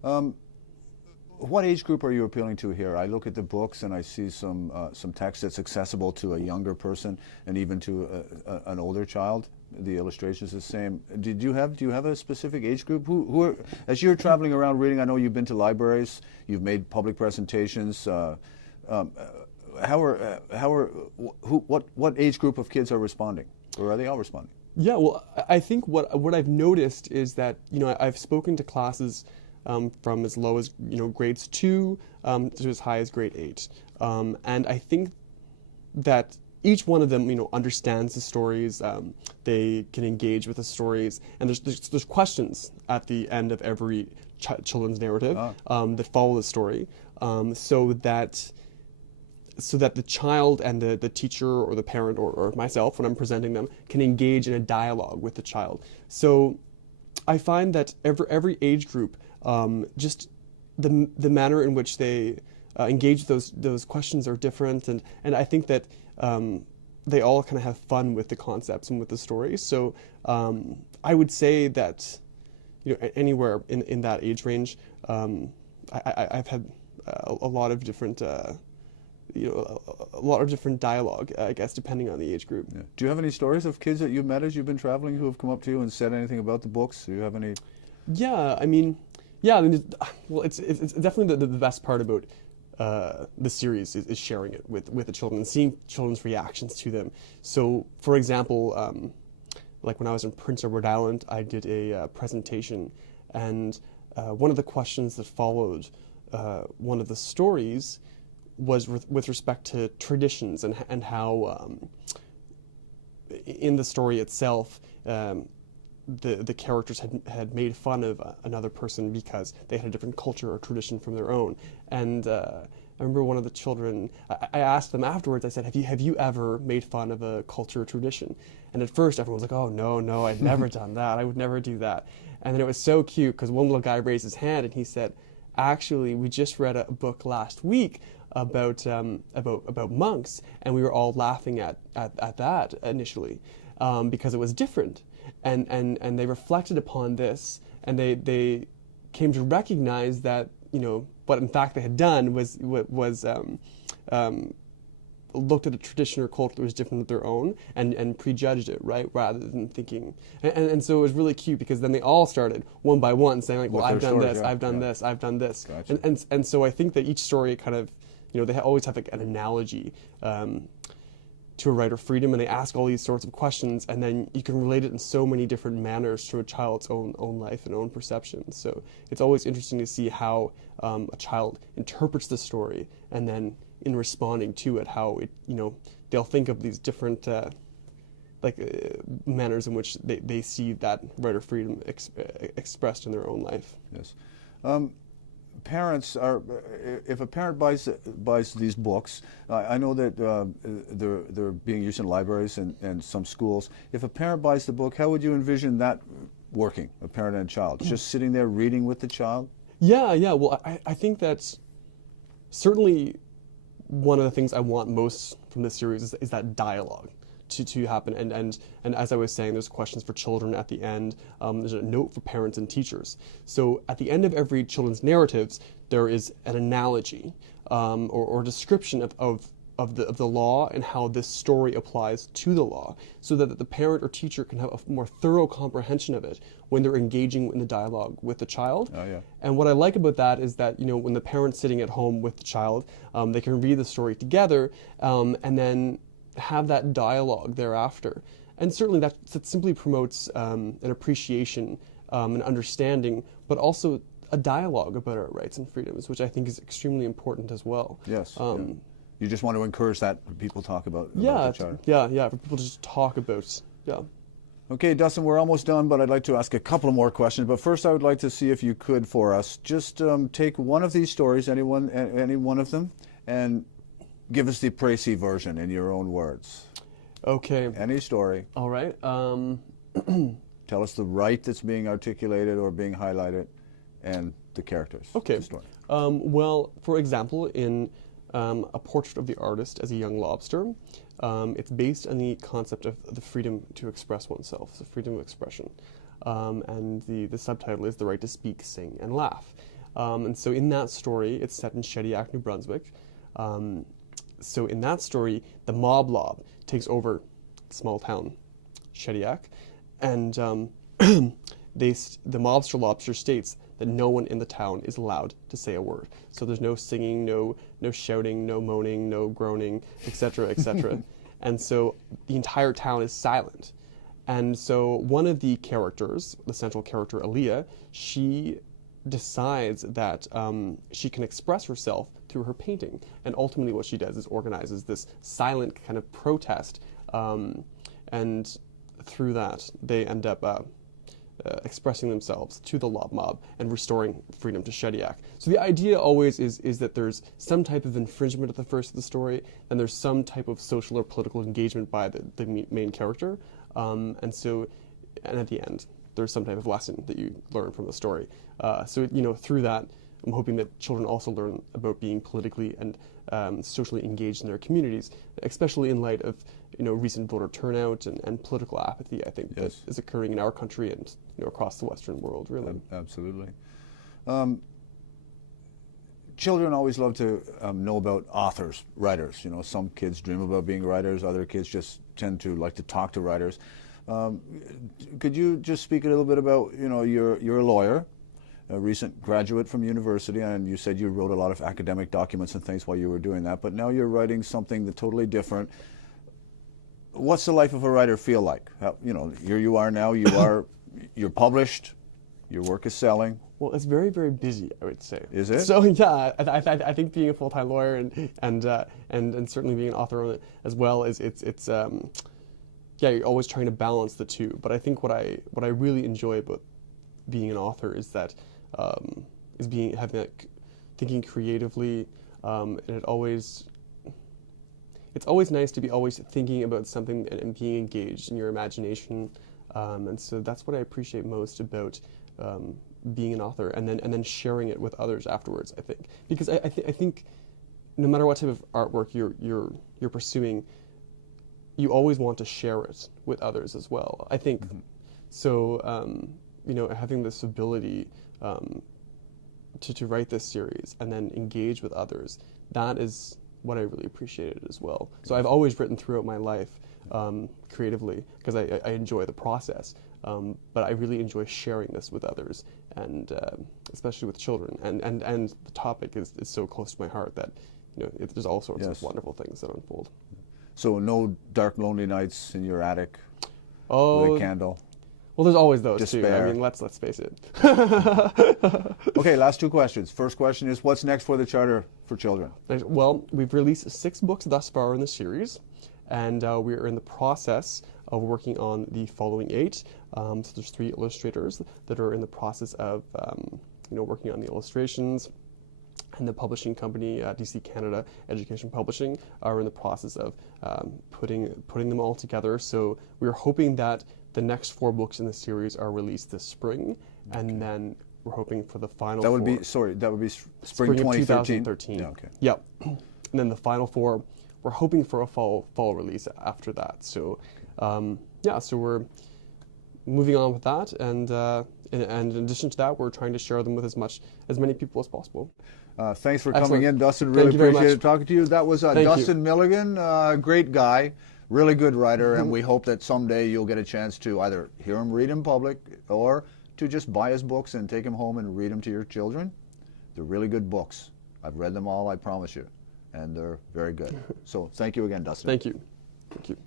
What age group are you appealing to here? I look at the books and I see some text that's accessible to a younger person and even to an older child. The illustrations the same. Do you have a specific age group? Who are, as you're traveling around reading? I know you've been to libraries, you've made public presentations. What age group of kids are responding, or are they all responding? Yeah, well, I think what I've noticed is that I've spoken to classes from as low as grades 2 to as high as grade 8, and I think that each one of them understands the stories. They can engage with the stories, and there's questions at the end of every children's narrative that follow the story, so that the child and the teacher or the parent or myself, when I'm presenting them, can engage in a dialogue with the child. So I find that every age group, just the manner in which they engage those questions are different, and I think that they all kind of have fun with the concepts and with the stories. So I would say that anywhere in that age range, I've had a lot of different dialogue, I guess, depending on the age group. Yeah. Do you have any stories of kids that you've met as you've been traveling who have come up to you and said anything about the books? Do you have any? Well, it's definitely the best part about the series is sharing it with the children and seeing children's reactions to them. So, for example, like when I was in Prince Edward Island, I did a presentation, and one of the questions that followed one of the stories was with respect to traditions and how in the story itself the characters had made fun of another person because they had a different culture or tradition from their own. And I remember one of the children, I asked them afterwards, I said, have you ever made fun of a culture or tradition? And at first everyone was like, oh, no, I'd never done that. I would never do that. And then it was so cute because one little guy raised his hand and he said, actually, we just read a book last week about monks, and we were all laughing at that initially because it was different. And they reflected upon this, and they came to recognize that what in fact they had done was looked at a tradition or culture that was different than their own and prejudged it, right, rather than thinking. And so it was really cute because then they all started one by one saying like, well, I've done this, I've done this, I've done this. Gotcha. And so I think that each story kind of, they always have like an analogy to a right of freedom, and they ask all these sorts of questions, and then you can relate it in so many different manners to a child's own life and own perceptions. So it's always interesting to see how a child interprets the story, and then in responding to it, how it they'll think of these different manners in which they see that right of freedom expressed in their own life. Yes. Parents are, if a parent buys these books, I know that they're being used in libraries and some schools. If a parent buys the book, how would you envision that working, a parent and a child? Just sitting there reading with the child? Yeah. Well, I think that's certainly one of the things I want most from this series is that dialogue to happen. And as I was saying, there's questions for children at the end. There's a note for parents and teachers. So at the end of every children's narratives, there is an analogy or description of the law and how this story applies to the law, so that the parent or teacher can have a more thorough comprehension of it when they're engaging in the dialogue with the child. Oh, yeah. And what I like about that is that when the parent's sitting at home with the child, they can read the story together and then have that dialogue thereafter. And certainly that simply promotes an appreciation, an understanding, but also a dialogue about our rights and freedoms, which I think is extremely important as well. Yes. You just want to encourage that people talk about each other. Yeah, for people to just talk about, yeah. Okay, Dustin, we're almost done, but I'd like to ask a couple more questions. But first, I would like to see if you could, for us, just take one of these stories, any one of them, and give us the précis version in your own words. Okay. Any story. All right. Tell us the right that's being articulated or being highlighted, and the characters. Okay. The story. Well, for example, in A Portrait of the Artist as a Young Lobster, it's based on the concept of the freedom to express oneself, the freedom of expression. And the subtitle is The Right to Speak, Sing, and Laugh. And so in that story, it's set in Shediac, New Brunswick. So in that story, the mob takes over small town Shediac, and the mobster lobster states that no one in the town is allowed to say a word. So there's no singing, no shouting, no moaning, no groaning, etc., etc. And so the entire town is silent. And so one of the characters, the central character Aaliyah, she decides that she can express herself through her painting. And ultimately what she does is organizes this silent kind of protest. And through that, they end up expressing themselves to the mob and restoring freedom to Shediac. So the idea always is that there's some type of infringement at the first of the story, and there's some type of social or political engagement by the main character, and at the end there's some type of lesson that you learn from the story. So through that, I'm hoping that children also learn about being politically and socially engaged in their communities, especially in light of recent voter turnout and political apathy, I think, that is occurring in our country and across the Western world, really. Absolutely. Children always love to know about authors, writers. Some kids dream about being writers, other kids just tend to like to talk to writers. Could you just speak a little bit about, you're a lawyer, a recent graduate from university, and you said you wrote a lot of academic documents and things while you were doing that, but now you're writing something that's totally different. What's the life of a writer feel like? Here you are now, you're published, your work is selling. Well, it's very, very busy, I would say. Is it? So yeah, I think being a full-time lawyer and certainly being an author as well it's you're always trying to balance the two. But I think what I really enjoy about being an author is that thinking creatively, and it's always nice to be always thinking about something and being engaged in your imagination, and so that's what I appreciate most about being an author, and then sharing it with others afterwards. I think because I think no matter what type of artwork you're pursuing, you always want to share it with others as well. I think so. Having this ability to write this series and then engage with others, that is what I really appreciated as well. So I've always written throughout my life creatively because I enjoy the process, but I really enjoy sharing this with others, and especially with children. And the topic is so close to my heart that there's all sorts of wonderful things that unfold. So no dark, lonely nights in your attic with a candle? Well, there's always those Despair. too. I mean, let's face it. Okay, last two questions. First question is, what's next for the Charter for Children? Well, we've released 6 books thus far in the series, and we are in the process of working on the following 8. So there's 3 illustrators that are in the process of working on the illustrations, and the publishing company, DC Canada Education Publishing, are in the process of putting them all together. So we're hoping that the next 4 books in the series are released this spring, and then we're hoping for the final. That would be spring of 2013. Yeah, okay. Yep. And then the final 4, we're hoping for a fall release after that. So so we're moving on with that, and in addition to that, we're trying to share them with as many people as possible. Thanks for coming in, Dustin. Really appreciate talking to you. That was Dustin Milligan, great guy. Really good writer, and we hope that someday you'll get a chance to either hear him read in public or to just buy his books and take them home and read them to your children. They're really good books. I've read them all, I promise you, and they're very good. So thank you again, Dustin. Thank you. Thank you.